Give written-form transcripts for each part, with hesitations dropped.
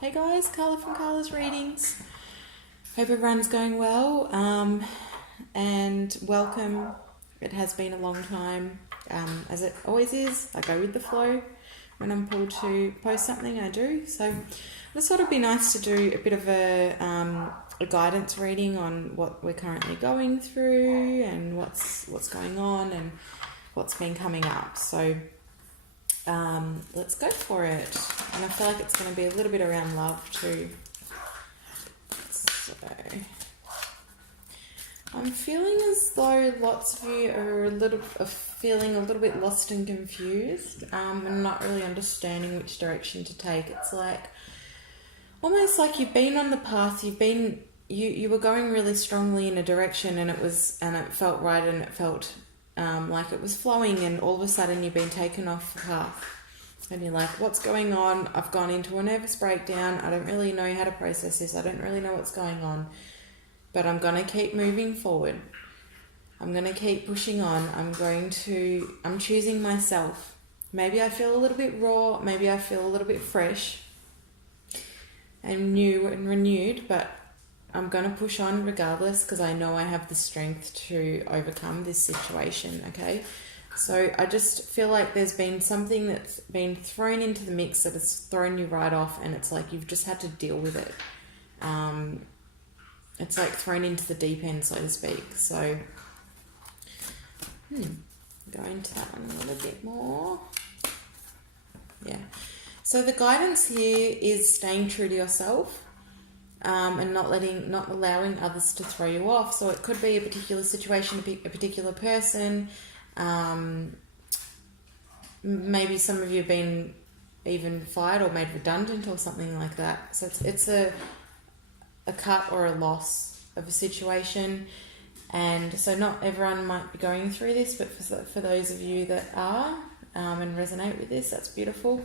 Hey guys, Carla from Carla's Readings. Hope everyone's going well, and welcome. It has been a long time, as it always is. I go with the flow. When I'm pulled to post something, I do. So I just thought it'd be nice to do a bit of a guidance reading on what we're currently going through and what's going on and what's been coming up. So let's go for it. And I feel like it's going to be a little bit around love too. So I'm feeling as though lots of you are feeling a little bit lost and confused, and not really understanding which direction to take. It's like almost like you've been on the path. You were going really strongly in a direction, and it felt right, and it felt like it was flowing, and all of a sudden you've been taken off the path. And you're like, what's going on? I've gone into a nervous breakdown. I don't really know how to process this. I don't really know what's going on. But I'm going to keep moving forward. I'm going to keep pushing on. I'm choosing myself. Maybe I feel a little bit raw. Maybe I feel a little bit fresh and new and renewed. But I'm going to push on regardless, because I know I have the strength to overcome this situation, okay? So I just feel like there's been something that's been thrown into the mix that has thrown you right off, and it's like you've just had to deal with it. It's like thrown into the deep end, so to speak. So go into that one a little bit more. Yeah. So the guidance here is staying true to yourself, and not allowing others to throw you off. So it could be a particular situation, a particular person. Maybe some of you have been even fired or made redundant or something like that. So it's a cut or a loss of a situation. And so not everyone might be going through this, but for those of you that are and resonate with this, that's beautiful.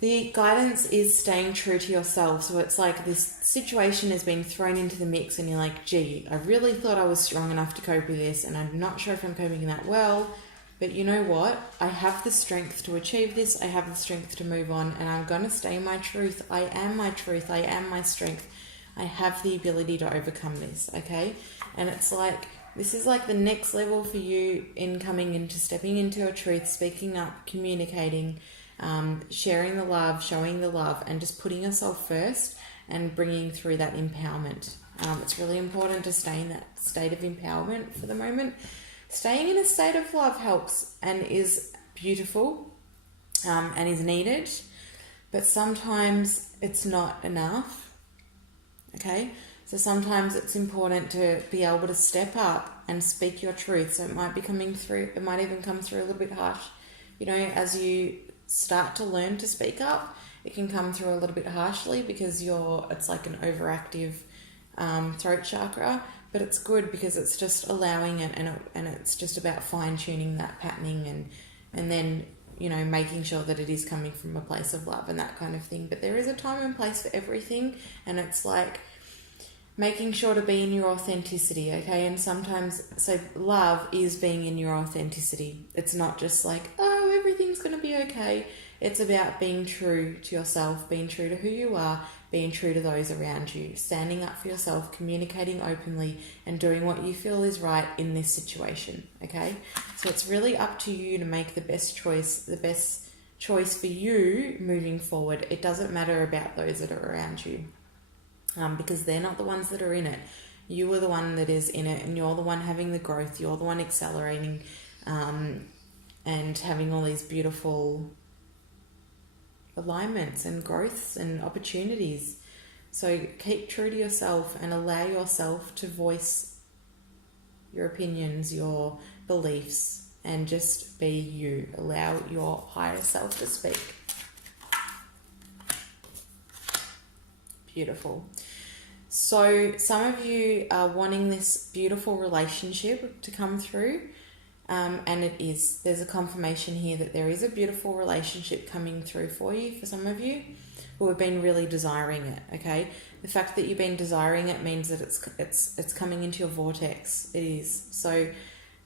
The guidance is staying true to yourself. So it's like this situation has been thrown into the mix, and you're like, gee, I really thought I was strong enough to cope with this, and I'm not sure if I'm coping that well. But you know what? I have the strength to achieve this. I have the strength to move on, and I'm going to stay my truth. I am my truth. I am my strength. I have the ability to overcome this, okay? And it's like, this is like the next level for you in stepping into your truth, speaking up, communicating, sharing the love, showing the love, and just putting yourself first and bringing through that empowerment. It's really important to stay in that state of empowerment for the moment. Staying in a state of love helps and is beautiful, and is needed, but sometimes it's not enough. Okay? So sometimes it's important to be able to step up and speak your truth. So it might even come through a little bit harsh. You know, as you start to learn to speak up, it can come through a little bit harshly because it's like an overactive throat chakra, but it's good because it's just allowing it, and it's just about fine-tuning that patterning and then, you know, making sure that it is coming from a place of love and that kind of thing. But there is a time and place for everything, and it's like making sure to be in your authenticity, okay? And sometimes, so love is being in your authenticity. It's not just like, oh, everything's going to be okay. It's about being true to yourself, being true to who you are, being true to those around you, standing up for yourself, communicating openly, and doing what you feel is right in this situation, okay? So it's really up to you to make the best choice for you moving forward. It doesn't matter about those that are around you. Because they're not the ones that are in it. You are the one that is in it, and you're the one having the growth. You're the one accelerating, and having all these beautiful alignments and growths and opportunities. So keep true to yourself and allow yourself to voice your opinions, your beliefs, and just be you. Allow your higher self to speak. Beautiful. So some of you are wanting this beautiful relationship to come through, and it is. There's a confirmation here that there is a beautiful relationship coming through for you, for some of you who have been really desiring it, okay? The fact that you've been desiring it means that it's coming into your vortex. It is. So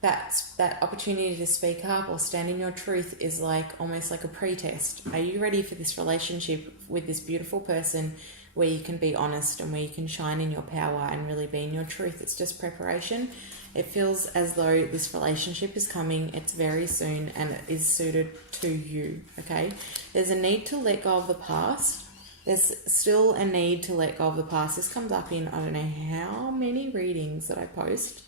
that opportunity to speak up or stand in your truth is like almost like a pre-test. Are you ready for this relationship with this beautiful person where you can be honest and where you can shine in your power and really be in your truth? It's just preparation. It feels as though this relationship is coming. It's very soon and it is suited to you, okay? There's a need to let go of the past. There's still a need to let go of the past. This comes up in, I don't know how many readings that I post.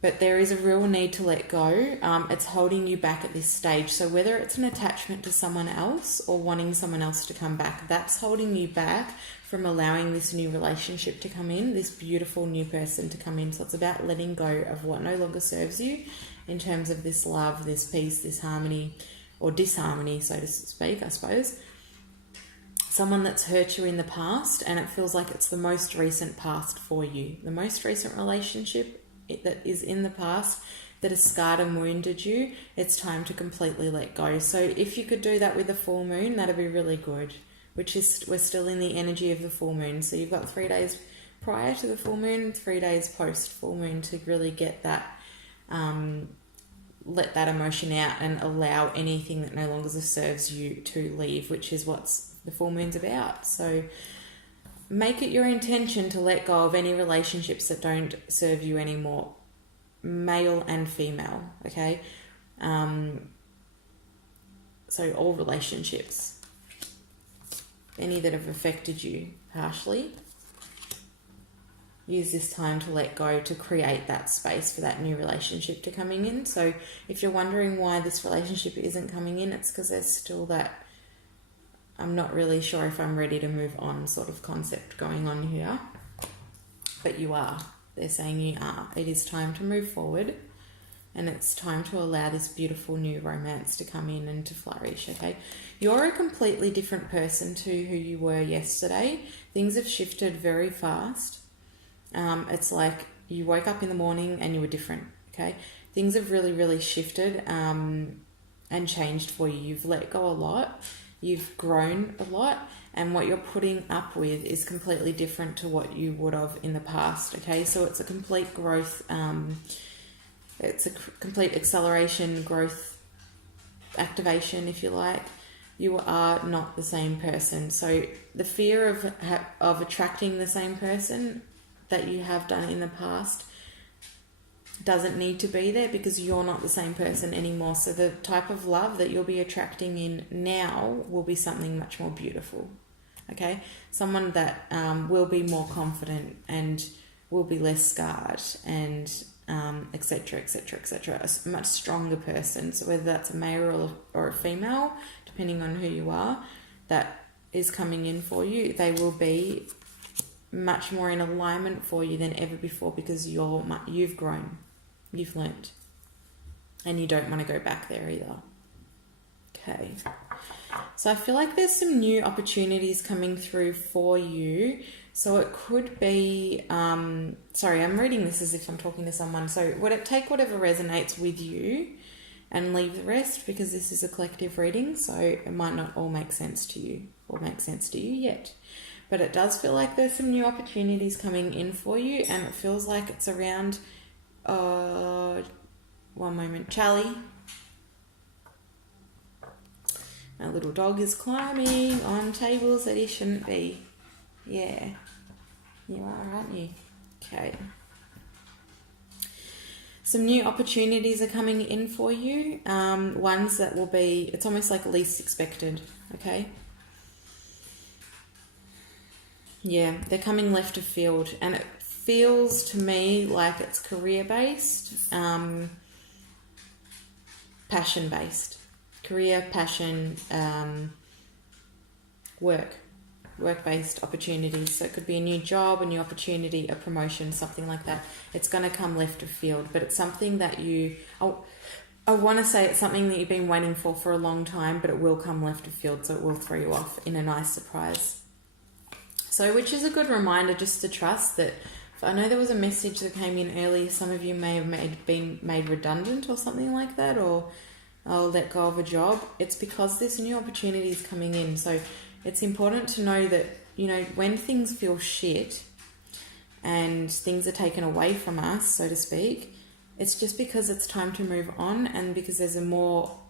But there is a real need to let go. It's holding you back at this stage. So whether it's an attachment to someone else or wanting someone else to come back, that's holding you back from allowing this new relationship to come in, this beautiful new person to come in. So it's about letting go of what no longer serves you in terms of this love, this peace, this harmony, or disharmony, so to speak, I suppose. Someone that's hurt you in the past, and it feels like it's the most recent past for you. The most recent relationship that is in the past that has scarred and wounded you, it's time to completely let go. So if you could do that with the full moon, that'd be really good, which is we're still in the energy of the full moon. So you've got 3 days prior to the full moon, 3 days post full moon to really get that, let that emotion out and allow anything that no longer serves you to leave, which is what's the full moon's about. So make it your intention to let go of any relationships that don't serve you anymore, male and female, okay? So all relationships, any that have affected you harshly, use this time to let go to create that space for that new relationship to coming in. So if you're wondering why this relationship isn't coming in, it's because there's still that I'm not really sure if I'm ready to move on sort of concept going on here. But you are. They're saying you are. It is time to move forward and it's time to allow this beautiful new romance to come in and to flourish, okay? You're a completely different person to who you were yesterday. Things have shifted very fast. It's like you woke up in the morning and you were different, okay? Things have really, really shifted and changed for you. You've let go a lot. You've grown a lot, and what you're putting up with is completely different to what you would have in the past, okay? So it's a complete growth, it's a complete acceleration, growth, activation, if you like. You are not the same person. So the fear of attracting the same person that you have done in the past doesn't need to be there because you're not the same person anymore. So the type of love that you'll be attracting in now will be something much more beautiful, okay? Someone that will be more confident and will be less scarred and etc, etc, etc. A much stronger person. So whether that's a male or a female, depending on who you are, that is coming in for you, they will be much more in alignment for you than ever before because you've grown. You've learnt and you don't want to go back there either. Okay. So I feel like there's some new opportunities coming through for you. So it could be, sorry, I'm reading this as if I'm talking to someone. So take whatever resonates with you and leave the rest because this is a collective reading. So it might not all make sense to you or make sense to you yet. But it does feel like there's some new opportunities coming in for you and it feels like it's around... one moment, Charlie. My little dog is climbing on tables that he shouldn't be. Yeah, you are, aren't you? Okay. Some new opportunities are coming in for you. Ones that will be, it's almost like least expected, okay? Yeah, they're coming left of field and it feels to me like it's career-based, passion-based. Career, passion, work-based opportunities. So it could be a new job, a new opportunity, a promotion, something like that. It's going to come left of field, but it's something that I want to say it's something that you've been waiting for a long time, but it will come left of field, so it will throw you off in a nice surprise. So, which is a good reminder just to trust that. I know there was a message that came in earlier. Some of you may have been made redundant or something like that, or let go of a job. It's because there's new opportunities coming in. So it's important to know that, you know, when things feel shit and things are taken away from us, so to speak, it's just because it's time to move on, and because there's a more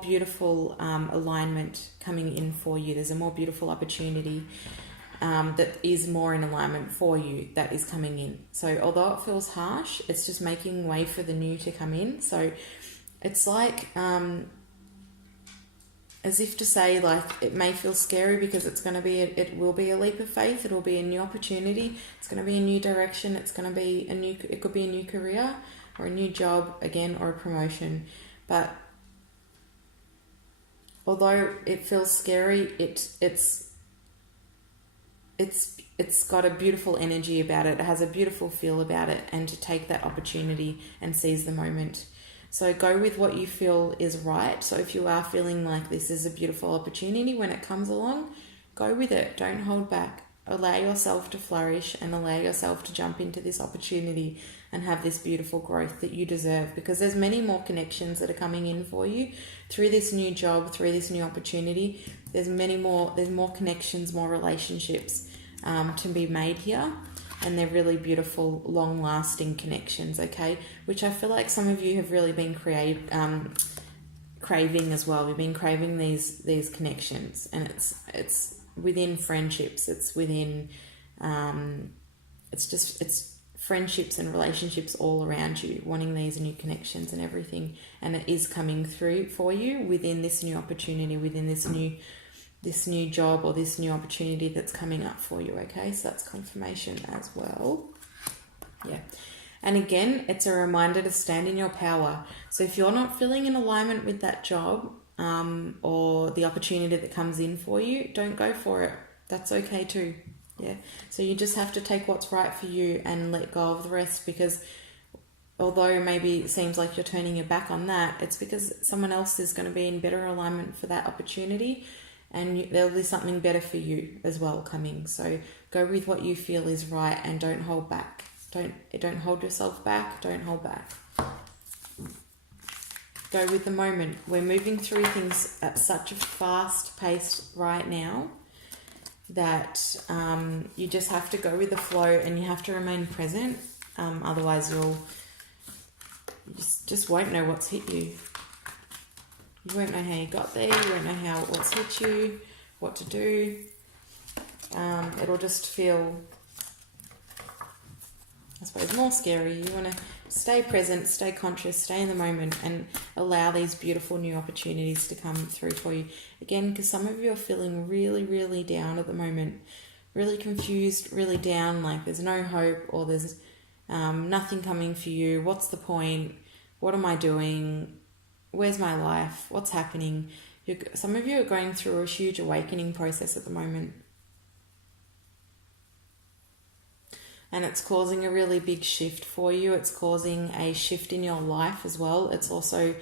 beautiful alignment coming in for you. There's a more beautiful opportunity that is more in alignment for you that is coming in. So although it feels harsh, it's just making way for the new to come in. So it's like as if to say, like, it may feel scary because it's going to be it will be a leap of faith. It will be a new opportunity. It's going to be a new direction. It's going to be it could be a new career or a new job again, or a promotion. But although it feels scary, it's got a beautiful energy about it. It has a beautiful feel about it, and to take that opportunity and seize the moment. So go with what you feel is right. So if you are feeling like this is a beautiful opportunity when it comes along, go with it. Don't hold back. Allow yourself to flourish and allow yourself to jump into this opportunity and have this beautiful growth that you deserve, because there's many more connections that are coming in for you through this new job, through this new opportunity. There's more connections, more relationships to be made here. And they're really beautiful, long-lasting connections, okay? Which I feel like some of you have really been craving as well. You've been craving these connections, and it's within friendships. It's within, it's friendships and relationships all around you, wanting these new connections and everything. And it is coming through for you within this new opportunity, within this new job or this new opportunity that's coming up for you, okay? So that's confirmation as well. Yeah. And again, it's a reminder to stand in your power. So if you're not feeling in alignment with that job or the opportunity that comes in for you, don't go for it. That's okay too. Yeah. So you just have to take what's right for you and let go of the rest, because although maybe it seems like you're turning your back on that, it's because someone else is going to be in better alignment for that opportunity. And there'll be something better for you as well coming. So go with what you feel is right, and don't hold back. Don't hold yourself back. Don't hold back. Go with the moment. We're moving through things at such a fast pace right now that you just have to go with the flow, and you have to remain present. Otherwise, you just won't know what's hit you. You won't know how you got there. You won't know what's hit you, what to do. It'll just feel, I suppose, more scary. You want to stay present, stay conscious, stay in the moment, and allow these beautiful new opportunities to come through for you. Again, because some of you are feeling really, really down at the moment, really confused, really down, like there's no hope, or there's nothing coming for you. What's the point? What am I doing? Where's my life? What's happening? Some of you are going through a huge awakening process at the moment. And it's causing a really big shift for you. It's causing a shift in your life as well. It's also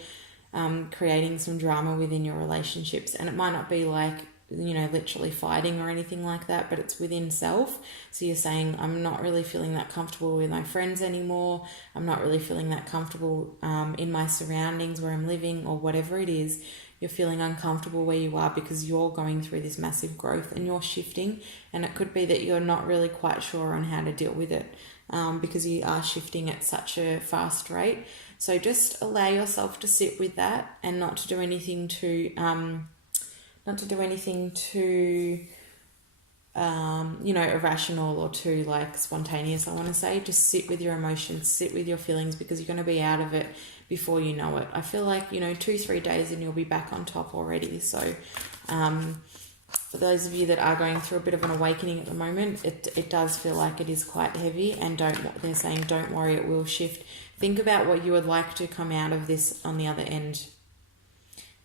creating some drama within your relationships. And it might not be like, literally fighting or anything like that, but it's within self. So you're saying, I'm not really feeling that comfortable with my friends anymore. I'm not really feeling that comfortable in my surroundings where I'm living, or whatever it is. You're feeling uncomfortable where you are because you're going through this massive growth and you're shifting. And it could be that you're not really quite sure on how to deal with it because you are shifting at such a fast rate. So just allow yourself to sit with that, and not to do anything too irrational or too spontaneous, I want to say. Just sit with your emotions, sit with your feelings, because you're going to be out of it before you know it. I feel like 2-3 days and you'll be back on top already. So for those of you that are going through a bit of an awakening at the moment, it does feel like it is quite heavy, and they're saying don't worry, it will shift. Think about what you would like to come out of this on the other end.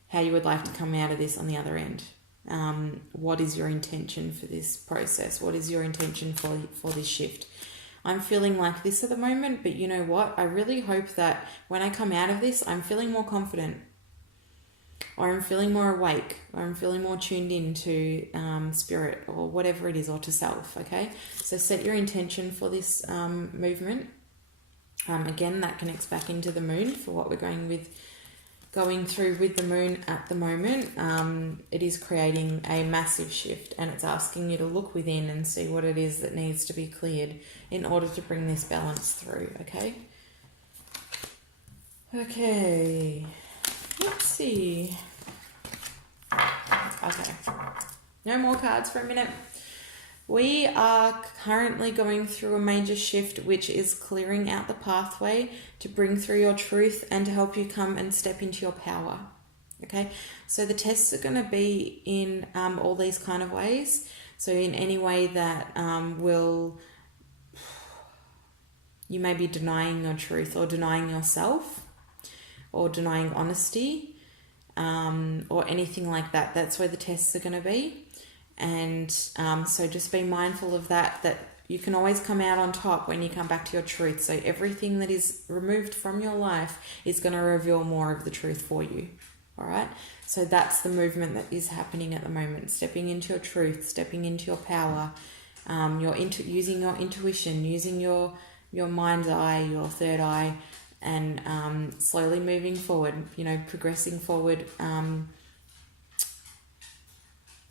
How you would like to come out of this on the other end. What is your intention for this process? What is your intention for this shift? I'm feeling like this at the moment, but you know what? I really hope that when I come out of this, I'm feeling more confident, or I'm feeling more awake, or I'm feeling more tuned into spirit, or whatever it is, or to self, okay? So set your intention for this movement. Again, that connects back into the moon for what we're going through with the moon at the moment. It is creating a massive shift, and it's asking you to look within and see what it is that needs to be cleared in order to bring this balance through, okay? Okay, let's see. Okay, no more cards for a minute. We are currently going through a major shift, which is clearing out the pathway to bring through your truth and to help you come and step into your power. Okay, so the tests are going to be in all these kind of ways. So in any way that you may be denying your truth or denying yourself or denying honesty or anything like that. That's where the tests are going to be. And so just be mindful of that you can always come out on top when you come back to your truth. So everything that is removed from your life is going to reveal more of the truth for you. All right. So that's the movement that is happening at the moment. Stepping into your truth, stepping into your power, using your intuition, using your mind's eye, your third eye, and slowly moving forward, progressing forward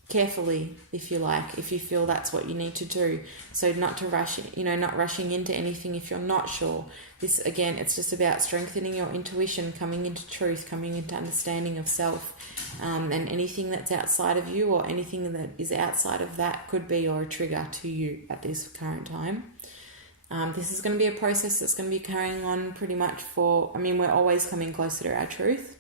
carefully, if you like, if you feel that's what you need to do. So not rushing into anything if you're not sure. This, again, it's just about strengthening your intuition, coming into truth, coming into understanding of self, and anything that's outside of you or anything that is outside of that could be or a trigger to you at this current time. This is going to be a process that's going to be carrying on pretty much we're always coming closer to our truth.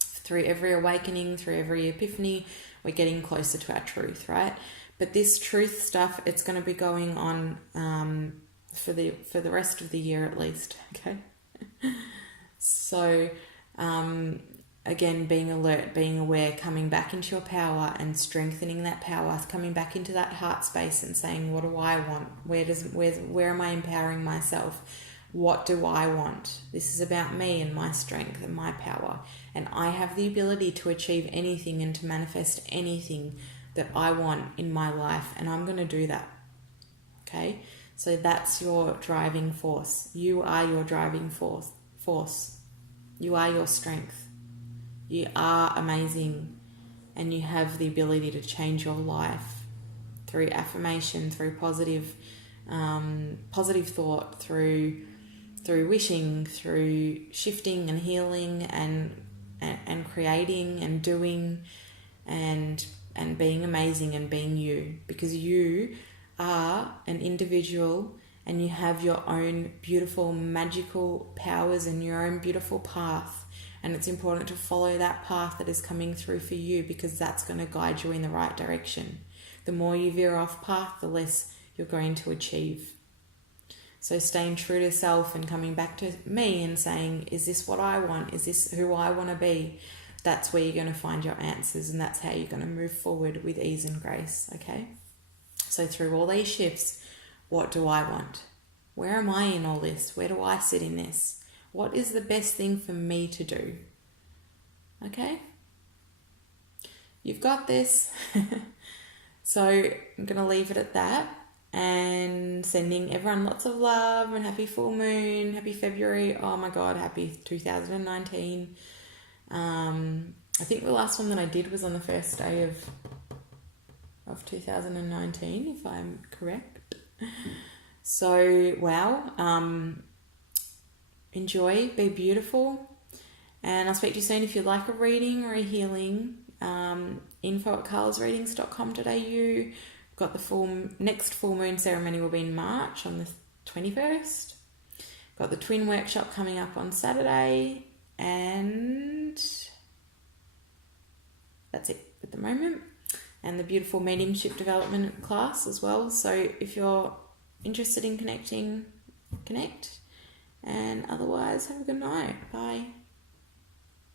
Through every awakening, through every epiphany, we're getting closer to our truth, right? But this truth stuff, it's going to be going on for the rest of the year at least, okay? So, again, being alert, being aware, coming back into your power and strengthening that power, coming back into that heart space and saying, what do I want? Where am I empowering myself? What do I want? This is about me and my strength and my power. And I have the ability to achieve anything and to manifest anything that I want in my life. And I'm going to do that. Okay? So that's your driving force. You are your driving force. You are your strength. You are amazing. And you have the ability to change your life through affirmation, through positive thought, through wishing, through shifting and healing and creating and doing and being amazing and being you, because you are an individual and you have your own beautiful magical powers and your own beautiful path, and it's important to follow that path that is coming through for you, because that's going to guide you in the right direction. The more you veer off path, the less you're going to achieve. So staying true to self and coming back to me and saying, is this what I want? Is this who I want to be? That's where you're going to find your answers, and that's how you're going to move forward with ease and grace, okay? So through all these shifts, what do I want? Where am I in all this? Where do I sit in this? What is the best thing for me to do? Okay? You've got this. So I'm going to leave it at that. And sending everyone lots of love and happy full moon, happy February. Oh my God, happy 2019. I think the last one that I did was on the first day of 2019, if I'm correct. So, wow. Enjoy, be beautiful. And I'll speak to you soon. If you'd like a reading or a healing, info@carlsreadings.com.au. Got the next full moon ceremony will be in March on the 21st. Got the twin workshop coming up on Saturday, and that's it at the moment. And the beautiful mediumship development class as well. So if you're interested in connecting, connect. And otherwise, have a good night. Bye.